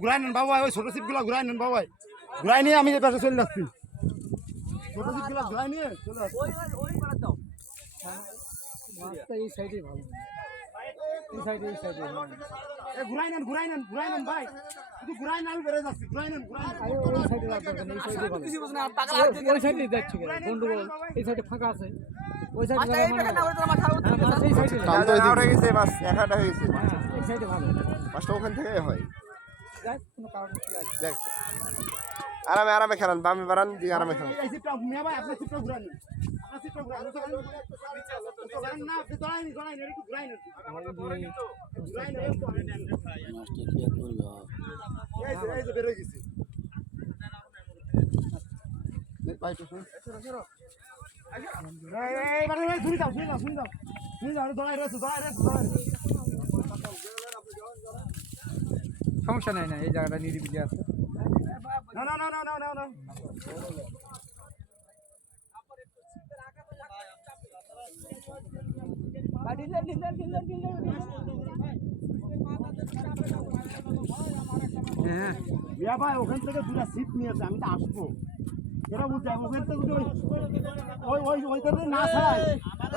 ঘুরাই নেন বাবা, ওই ছোট সিপগুলো ঘুরাই নেন বাবা, ঘুরাই নিয়ে আমি এই পাশে চলে যাচ্ছি। ছোট সিপগুলো ঘুরাই নিয়ে চলে যাচ্ছি। এই সাইডে ভালো, এই সাইডে ঘুরাই নেন ভাই, শুধু ঘুরাই না, আমি বেড়ে যাচ্ছি। ঘুরাই নেন ওই সাইডে রাখবেন, এই সাইডে ভালো। ওই সাইডে যাচ্ছে কেন গন্ডগোল, এই সাইডে ফাঁকা আছে, ওই সাইডে এই সাইডে হয়ে গেছে, মাছ একাটা হয়ে গেছে। এই সাইডে ভালো। মাছটা ওখান থেকে হয়। যাক কোনো কারণ নেই। দেখ আরামে আরামে খেলান, বামে বাড়ান দিয়ে আরামে খেলান। এই সিপটা মিয়া ভাই, আপনার সিপটা ঘুরাই নেন, আপনার সিপটা ঘুরাই নেন। না, আপনি ঘুরাই নেন, একটু ঘুরাই নেন, ঘুরাই নেন। এই যে বের হয়ে গেছে। সমস্যা নাই, না এই জায়গাটা নিরিবিলি আছে। না হ্যাঁ ভাই, ওখান থেকে দুটা সিট নিয়েছে, আমি তো আসবো, এটা বুঝতে ওখান থেকে যদি ওই না ছাড়াই